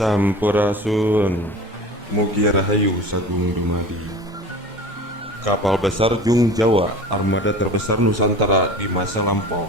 Sampurasun, Mugi Rahayu Sagung Dumadi. Kapal besar Jung Jawa, armada terbesar Nusantara di masa lampau.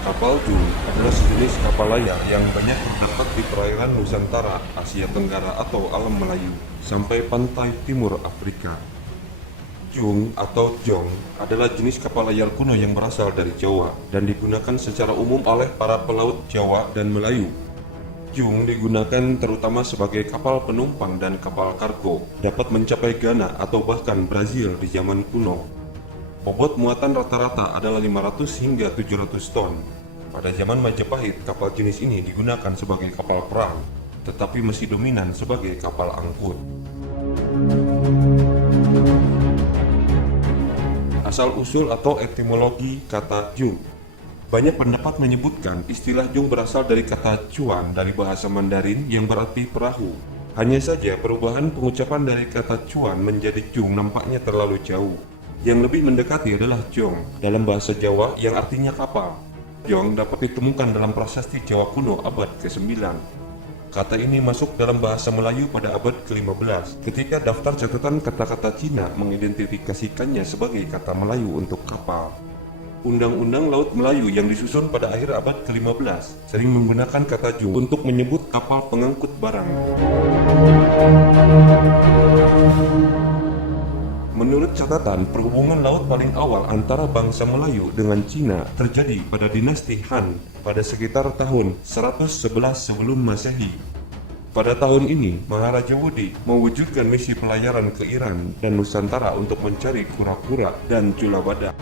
Kapal Jung adalah sejenis kapal layar yang banyak terdapat di perairan Nusantara, Asia Tenggara atau alam Melayu, sampai pantai timur Afrika. Jung atau Jong adalah jenis kapal layar kuno yang berasal dari Jawa dan digunakan secara umum oleh para pelaut Jawa dan Melayu. Jung digunakan terutama sebagai kapal penumpang dan kapal kargo, dapat mencapai Ghana atau bahkan Brazil di zaman kuno. Bobot muatan rata-rata adalah 500 hingga 700 ton. Pada zaman Majapahit, kapal jenis ini digunakan sebagai kapal perang, tetapi masih dominan sebagai kapal angkut. Asal-usul atau etimologi kata Jung. Banyak pendapat menyebutkan istilah Jung berasal dari kata cuan dari bahasa Mandarin yang berarti perahu. Hanya saja perubahan pengucapan dari kata cuan menjadi Jung nampaknya terlalu jauh. Yang lebih mendekati adalah Jong dalam bahasa Jawa yang artinya kapal. Jong dapat ditemukan dalam prasasti Jawa kuno abad ke-9. Kata ini masuk dalam bahasa Melayu pada abad ke-15 ketika daftar catatan kata-kata Cina mengidentifikasikannya sebagai kata Melayu untuk kapal. Undang-undang Laut Melayu yang disusun pada akhir abad ke-15 sering menggunakan kata Jung untuk menyebut kapal pengangkut barang. Menurut catatan, perhubungan laut paling awal antara bangsa Melayu dengan Cina terjadi pada dinasti Han pada sekitar tahun 111 sebelum Masehi. Pada tahun ini, Maharaja Wudi mewujudkan misi pelayaran ke Iran dan Nusantara untuk mencari kura-kura dan cula badak.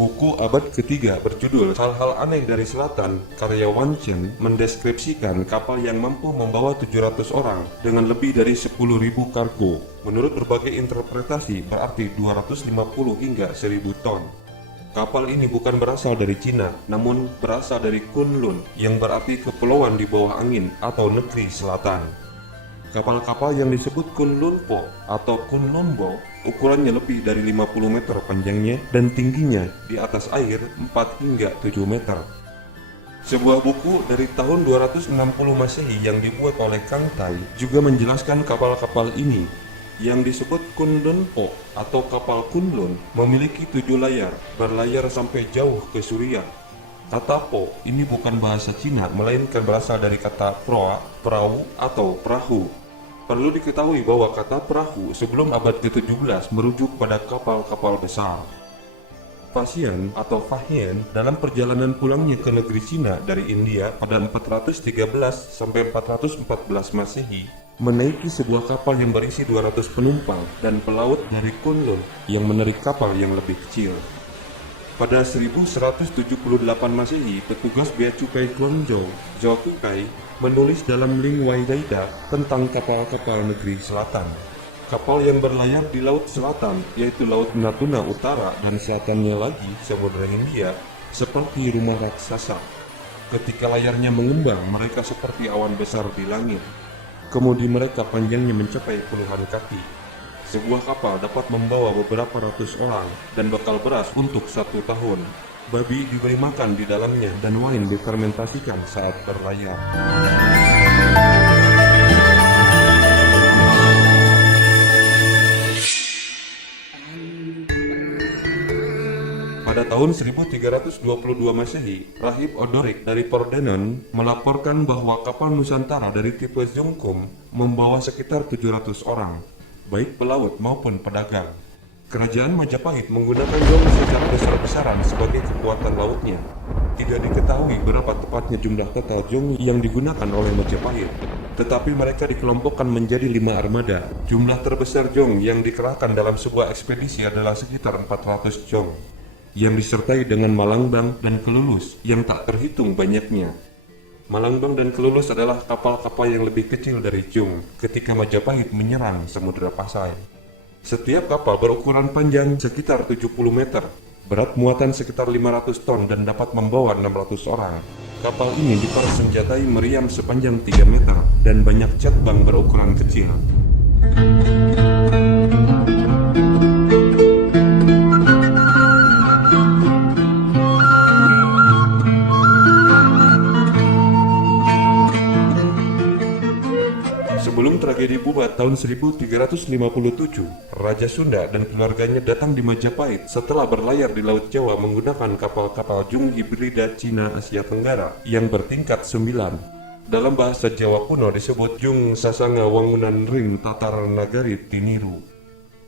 Buku abad ketiga berjudul Hal-hal Aneh dari Selatan, karya Wan Chen, mendeskripsikan kapal yang mampu membawa 700 orang dengan lebih dari 10.000 kargo. Menurut berbagai interpretasi berarti 250 hingga 1.000 ton. Kapal ini bukan berasal dari Cina, namun berasal dari Kunlun yang berarti kepulauan di bawah angin atau negeri selatan. Kapal-kapal yang disebut Kunlunpo atau Kunlunbo ukurannya lebih dari 50 meter panjangnya dan tingginya di atas air 4 hingga 7 meter. Sebuah buku dari tahun 260 Masehi yang dibuat oleh Kang Tai juga menjelaskan kapal-kapal ini yang disebut Kunlunpo atau kapal Kunlun memiliki 7 layar, berlayar sampai jauh ke Suriah. Kata po ini bukan bahasa Cina, melainkan berasal dari kata proa, perahu atau perahu. Perlu diketahui bahwa kata perahu sebelum abad ke-17 merujuk pada kapal-kapal besar. Fasian atau Fahian dalam perjalanan pulangnya ke negeri Cina dari India pada 413 sampai 414 Masehi menaiki sebuah kapal yang berisi 200 penumpang dan pelaut dari Kunlun yang menarik kapal yang lebih kecil. Pada 1178 Masehi, petugas Bea Cukai Guangzhou, Zhou Kukai, menulis dalam Ling Waidaida tentang kapal-kapal negeri selatan. Kapal yang berlayar di Laut Selatan, yaitu Laut Natuna Utara dan selatannya lagi Samudra Hindia, seperti rumah raksasa. Ketika layarnya mengembang, mereka seperti awan besar di langit. Kemudi mereka panjangnya mencapai puluhan kaki. Sebuah kapal dapat membawa beberapa ratus orang dan bekal beras untuk 1 tahun. Babi diberi makan di dalamnya dan wine difermentasikan saat berlayar. Pada tahun 1322 Masehi, Rahib Odorik dari Pordenone melaporkan bahwa kapal Nusantara dari tipe Zungkum membawa sekitar 700 orang, baik pelaut maupun pedagang. Kerajaan Majapahit menggunakan Jong secara besar-besaran sebagai kekuatan lautnya. Tidak diketahui berapa tepatnya jumlah total Jong yang digunakan oleh Majapahit, tetapi mereka dikelompokkan menjadi 5 armada. Jumlah terbesar Jong yang dikerahkan dalam sebuah ekspedisi adalah sekitar 400 Jong, yang disertai dengan Malangbang dan Kelulus yang tak terhitung banyaknya. Malambang dan Kelulus adalah kapal-kapal yang lebih kecil dari Jung ketika Majapahit menyerang Samudra Pasai. Setiap kapal berukuran panjang sekitar 70 meter, berat muatan sekitar 500 ton dan dapat membawa 600 orang. Kapal ini dipersenjatai meriam sepanjang 3 meter dan banyak catbang berukuran kecil. Sebelum tragedi Bubat tahun 1357, Raja Sunda dan keluarganya datang di Majapahit setelah berlayar di Laut Jawa menggunakan kapal-kapal Jung hibrida Cina Asia Tenggara yang bertingkat 9. Dalam bahasa Jawa kuno disebut Jung Sasanga Wangunan Ring Tatar Nagari Tiniru.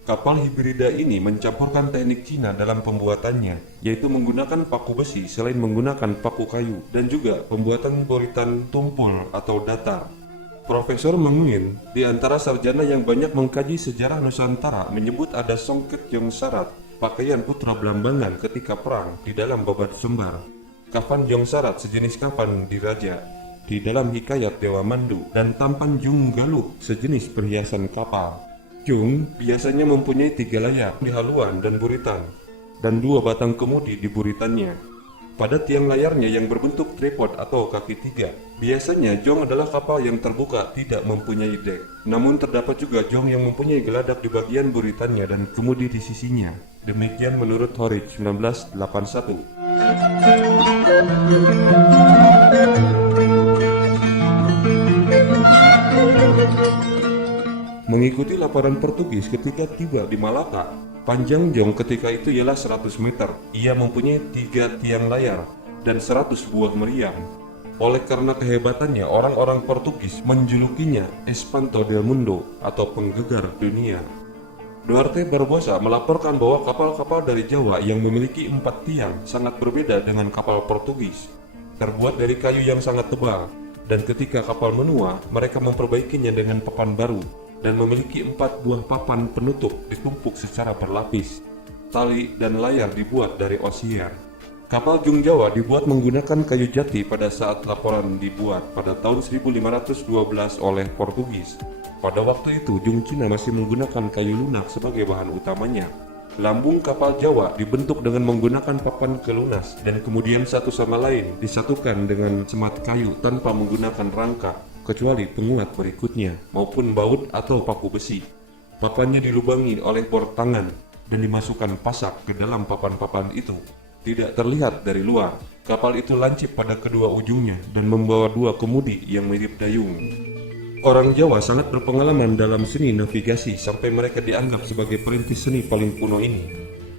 Kapal hibrida ini mencampurkan teknik Cina dalam pembuatannya, yaitu menggunakan paku besi selain menggunakan paku kayu, dan juga pembuatan boritan tumpul atau datar. Profesor Menguin, di antara sarjana yang banyak mengkaji sejarah Nusantara, menyebut ada songket Jong Sarat, pakaian putra Blambangan ketika perang di dalam Babat Sumbar. Kafan Jong Sarat sejenis kafan diraja di dalam hikayat Dewa Mandu, dan tampan Jung Galuh sejenis perhiasan kapal. Jung biasanya mempunyai 3 layar di haluan dan buritan, dan 2 batang kemudi di buritannya. Pada tiang layarnya yang berbentuk tripod atau kaki 3, biasanya jong adalah kapal yang terbuka tidak mempunyai dek. Namun terdapat juga jong yang mempunyai geladak di bagian buritannya dan kemudi di sisinya. Demikian menurut Horich 1981. Mengikuti laporan Portugis ketika tiba di Malaka, panjang jong ketika itu ialah 100 meter. Ia mempunyai 3 tiang layar dan 100 buah meriam. Oleh karena kehebatannya, orang-orang Portugis menjulukinya Espanto del Mundo atau penggegar dunia. Duarte Barbosa melaporkan bahwa kapal-kapal dari Jawa yang memiliki 4 tiang sangat berbeda dengan kapal Portugis. Terbuat dari kayu yang sangat tebal, dan ketika kapal menua, mereka memperbaikinya dengan papan baru dan memiliki 4 buah papan penutup ditumpuk secara berlapis. Tali dan layar dibuat dari osier. Kapal Jung Jawa dibuat menggunakan kayu jati pada saat laporan dibuat pada tahun 1512 oleh Portugis. Pada waktu itu Jung Cina masih menggunakan kayu lunak sebagai bahan utamanya. Lambung kapal Jawa dibentuk dengan menggunakan papan kelunas dan kemudian satu sama lain disatukan dengan semat kayu tanpa menggunakan rangka, kecuali penguat berikutnya maupun baut atau paku besi. Papannya dilubangi oleh bor tangan dan dimasukkan pasak ke dalam papan-papan itu. Tidak terlihat dari luar. Kapal itu lancip pada kedua ujungnya dan membawa 2 kemudi yang mirip dayung. Orang Jawa sangat berpengalaman dalam seni navigasi sampai mereka dianggap sebagai perintis seni paling kuno ini.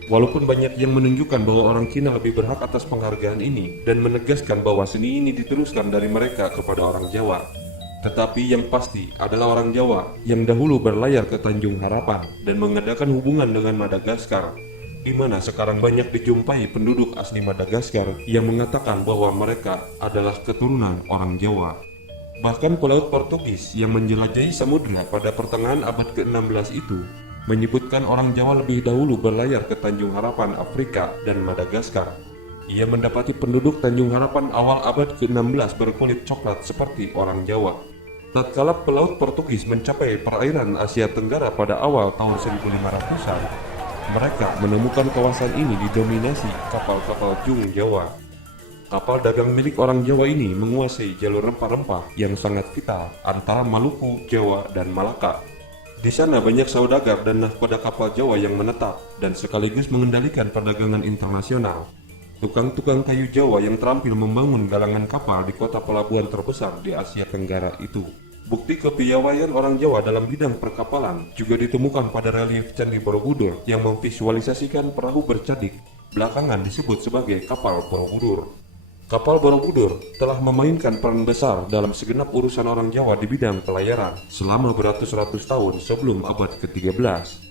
Walaupun banyak yang menunjukkan bahwa orang Cina lebih berhak atas penghargaan ini dan menegaskan bahwa seni ini diteruskan dari mereka kepada orang Jawa. Tetapi yang pasti adalah orang Jawa yang dahulu berlayar ke Tanjung Harapan dan mengadakan hubungan dengan Madagaskar, di mana sekarang banyak dijumpai penduduk asli Madagaskar yang mengatakan bahwa mereka adalah keturunan orang Jawa. Bahkan pelaut Portugis yang menjelajahi samudra pada pertengahan abad ke-16 itu menyebutkan orang Jawa lebih dahulu berlayar ke Tanjung Harapan, Afrika dan Madagaskar. Ia mendapati penduduk Tanjung Harapan awal abad ke-16 berkulit coklat seperti orang Jawa. Tatkala pelaut Portugis mencapai perairan Asia Tenggara pada awal tahun 1500-an, mereka menemukan kawasan ini didominasi kapal-kapal Jung Jawa. Kapal dagang milik orang Jawa ini menguasai jalur rempah-rempah yang sangat vital antara Maluku, Jawa, dan Malaka. Di sana banyak saudagar dan nahkoda kapal Jawa yang menetap dan sekaligus mengendalikan perdagangan internasional. Tukang-tukang kayu Jawa yang terampil membangun galangan kapal di kota pelabuhan terbesar di Asia Tenggara itu. Bukti kepiawaian orang Jawa dalam bidang perkapalan juga ditemukan pada relief Candi Borobudur yang memvisualisasikan perahu bercadik, belakangan disebut sebagai kapal Borobudur. Kapal Borobudur telah memainkan peran besar dalam segenap urusan orang Jawa di bidang pelayaran selama beratus-ratus tahun sebelum abad ke-13.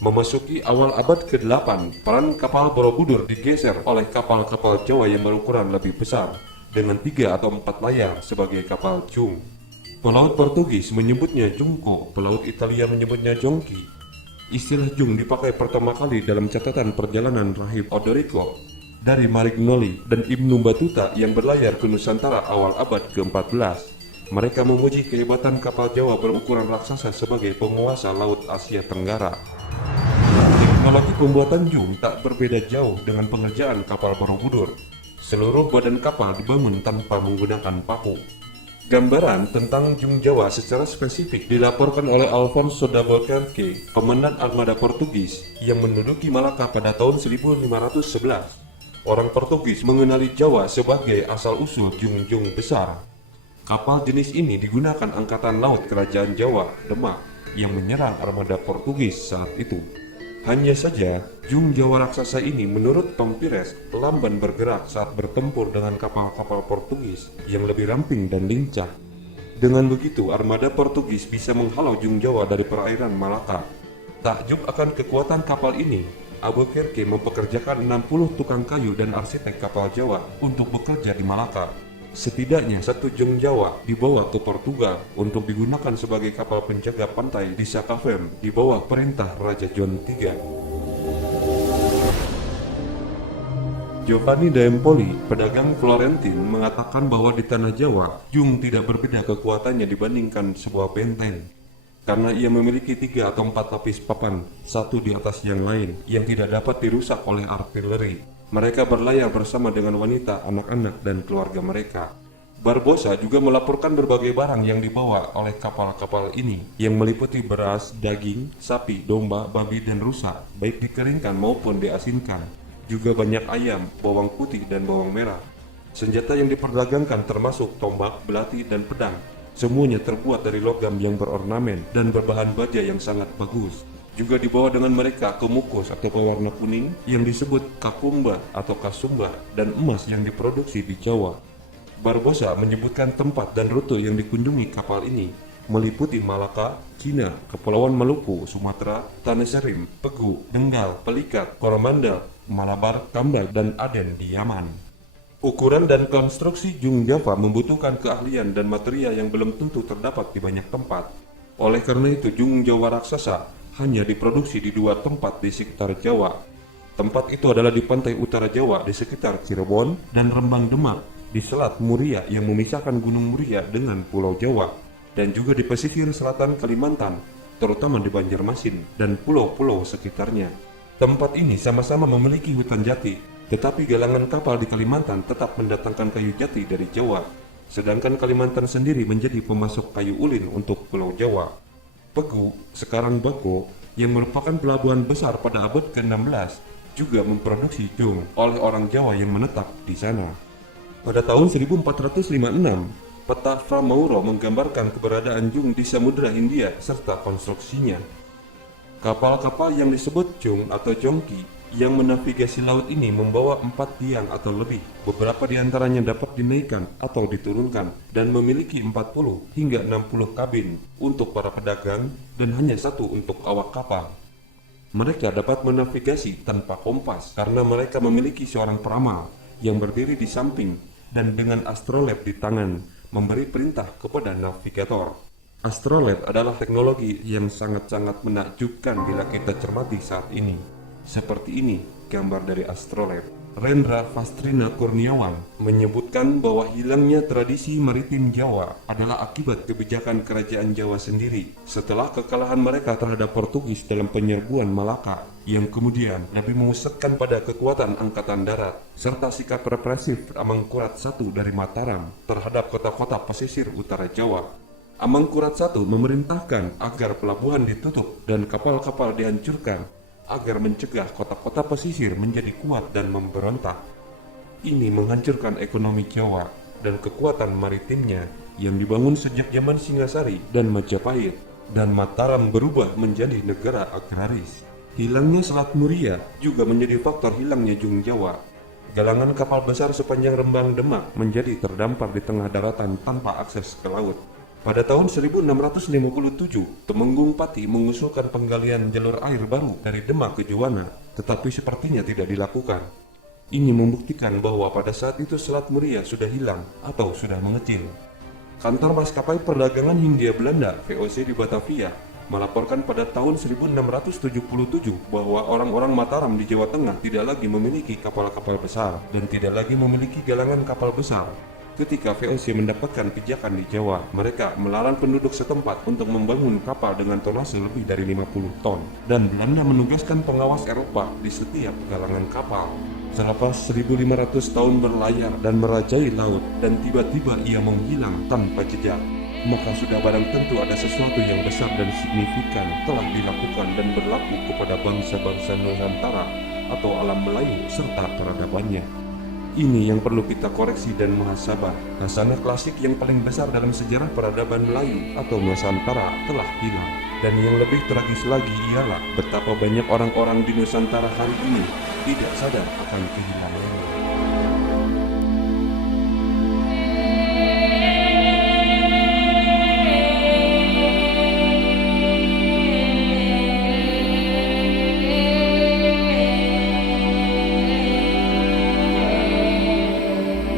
Memasuki awal abad ke-8, peran kapal Borobudur digeser oleh kapal-kapal Jawa yang berukuran lebih besar dengan 3 atau 4 layar sebagai kapal Jung. Pelaut Portugis menyebutnya Jungko, pelaut Italia menyebutnya Jongki. Istilah Jung dipakai pertama kali dalam catatan perjalanan Rahib Odorico. dari Marignoli dan Ibnu Battuta yang berlayar ke Nusantara awal abad ke-14. Mereka memuji kehebatan kapal Jawa berukuran raksasa sebagai penguasa Laut Asia Tenggara. Teknologi pembuatan jung tak berbeda jauh dengan pengerjaan kapal Borobudur. Seluruh badan kapal dibangun tanpa menggunakan paku. Gambaran tentang jung Jawa secara spesifik dilaporkan oleh Alfonso da Albuquerque, komandan armada Portugis yang menduduki Malaka pada tahun 1511. Orang Portugis mengenali Jawa sebagai asal-usul jung-jung besar. Kapal jenis ini digunakan Angkatan Laut Kerajaan Jawa, Demak, yang menyerang armada Portugis saat itu. Hanya saja, jung Jawa raksasa ini menurut Tom Pires lamban bergerak saat bertempur dengan kapal-kapal Portugis yang lebih ramping dan lincah. Dengan begitu, armada Portugis bisa menghalau jung Jawa dari perairan Malaka. Takjub akan kekuatan kapal ini, Albuquerque mempekerjakan 60 tukang kayu dan arsitek kapal Jawa untuk bekerja di Malaka. Setidaknya satu jung Jawa dibawa ke Portugal untuk digunakan sebagai kapal penjaga pantai di Sakavem di bawah perintah Raja John III. Giovanni da Empoli, pedagang Florentin, mengatakan bahwa di tanah Jawa, jung tidak berbeda kekuatannya dibandingkan sebuah benteng. Karena ia memiliki 3 atau 4 lapis papan, satu di atas yang lain, yang tidak dapat dirusak oleh artileri. Mereka berlayar bersama dengan wanita, anak-anak, dan keluarga mereka. Barbosa juga melaporkan berbagai barang yang dibawa oleh kapal-kapal ini, yang meliputi beras, daging, sapi, domba, babi, dan rusa, baik dikeringkan maupun diasinkan. Juga banyak ayam, bawang putih, dan bawang merah. Senjata yang diperdagangkan termasuk tombak, belati, dan pedang. Semuanya terbuat dari logam yang berornamen dan berbahan baja yang sangat bagus. Juga dibawa dengan mereka kemukus atau pewarna kuning yang disebut kakumba atau kasumba dan emas yang diproduksi di Jawa. Barbosa menyebutkan tempat dan rute yang dikunjungi kapal ini meliputi Malaka, Cina, Kepulauan Maluku, Sumatera, Tanah Serim, Pegu, Denggal, Pelikat, Coromandel, Malabar, Kambal, dan Aden di Yaman. Ukuran dan konstruksi jung Java membutuhkan keahlian dan material yang belum tentu terdapat di banyak tempat. Oleh karena itu, jung Jawa raksasa hanya diproduksi di 2 tempat di sekitar Jawa. Tempat itu adalah di pantai utara Jawa di sekitar Cirebon dan Rembang Demak di Selat Muria yang memisahkan Gunung Muria dengan Pulau Jawa, dan juga di pesisir selatan Kalimantan, terutama di Banjarmasin dan pulau-pulau sekitarnya. Tempat ini sama-sama memiliki hutan jati, tetapi galangan kapal di Kalimantan tetap mendatangkan kayu jati dari Jawa, sedangkan Kalimantan sendiri menjadi pemasok kayu ulin untuk Pulau Jawa. Pegu, sekarang Bako, yang merupakan pelabuhan besar pada abad ke-16, juga memproduksi jung oleh orang Jawa yang menetap di sana. Pada tahun 1456, peta Fra-Mauro menggambarkan keberadaan jung di Samudra Hindia serta konstruksinya. Kapal-kapal yang disebut jung atau jongki yang menavigasi laut ini membawa 4 tiang atau lebih. Beberapa di antaranya dapat dinaikkan atau diturunkan dan memiliki 40 hingga 60 kabin untuk para pedagang dan hanya 1 untuk awak kapal. Mereka dapat menavigasi tanpa kompas karena mereka memiliki seorang peramal yang berdiri di samping dan dengan astrolabe di tangan memberi perintah kepada navigator. Astrolabe adalah teknologi yang sangat-sangat menakjubkan bila kita cermati saat ini. Seperti ini gambar dari astrolabe. Rendra Fastrina Kurniawan menyebutkan bahwa hilangnya tradisi maritim Jawa adalah akibat kebijakan kerajaan Jawa sendiri setelah kekalahan mereka terhadap Portugis dalam penyerbuan Malaka, yang kemudian lebih memusatkan pada kekuatan angkatan darat serta sikap represif Amangkurat I dari Mataram terhadap kota-kota pesisir utara Jawa. Amangkurat I memerintahkan agar pelabuhan ditutup dan kapal-kapal dihancurkan agar mencegah kota-kota pesisir menjadi kuat dan memberontak. Ini menghancurkan ekonomi Jawa dan kekuatan maritimnya yang dibangun sejak zaman Singasari dan Majapahit, dan Mataram berubah menjadi negara agraris. Hilangnya Selat Muria juga menjadi faktor hilangnya jung Jawa. Galangan kapal besar sepanjang Rembang Demak menjadi terdampar di tengah daratan tanpa akses ke laut. Pada tahun 1657, Temenggung Pati mengusulkan penggalian jalur air baru dari Demak ke Juwana, tetapi sepertinya tidak dilakukan. Ini membuktikan bahwa pada saat itu Selat Muria sudah hilang atau sudah mengecil. Kantor Maskapai Perdagangan Hindia Belanda (VOC) di Batavia melaporkan pada tahun 1677 bahwa orang-orang Mataram di Jawa Tengah tidak lagi memiliki kapal-kapal besar dan tidak lagi memiliki galangan kapal besar. Ketika VOC mendapatkan pijakan di Jawa, mereka melarang penduduk setempat untuk membangun kapal dengan tonase lebih dari 50 ton, dan Belanda menugaskan pengawas Eropa di setiap galangan kapal. Selepas 1500 tahun berlayar dan merajai laut, dan tiba-tiba ia menghilang tanpa jejak, maka sudah barang tentu ada sesuatu yang besar dan signifikan telah dilakukan dan berlaku kepada bangsa-bangsa Nusantara atau alam Melayu serta peradabannya. Ini yang perlu kita koreksi dan muhasabah. Hasanah klasik yang paling besar dalam sejarah peradaban Melayu atau Nusantara telah hilang. Dan yang lebih tragis lagi ialah betapa banyak orang-orang di Nusantara hari ini tidak sadar akan kehilangan.